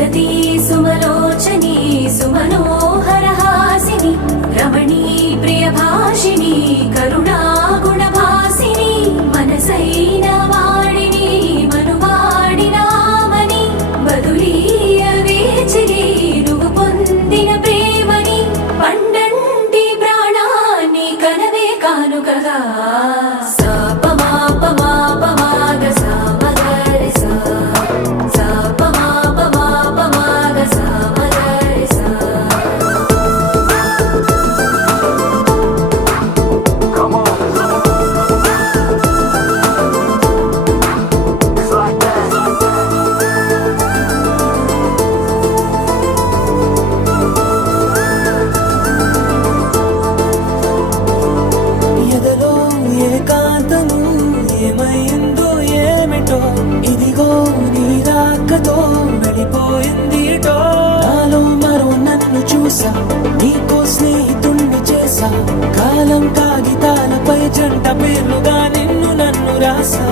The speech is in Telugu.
సుమతి సుమలోచని సుమనోహరహాసిని రమణీ ప్రియభాషిణి కరుణా గుణభాసిని మనసైన వాడిని మనువాడినామని బదులీయ వేచిరి నువ్వు పొందిన ప్రేమని పండంటి ప్రాణాన్ని కనవే కానుకగా ఏమైందో ఏమిటో ఇదిగో నీ రాకతో వెళ్ళిపోయిందిటో నాలో మరో నన్ను చూసా నీకో స్నేహితుణ్ణి చేసా కాలం కాగితాలపై జంట పేర్లుగా నిన్ను నన్ను రాసా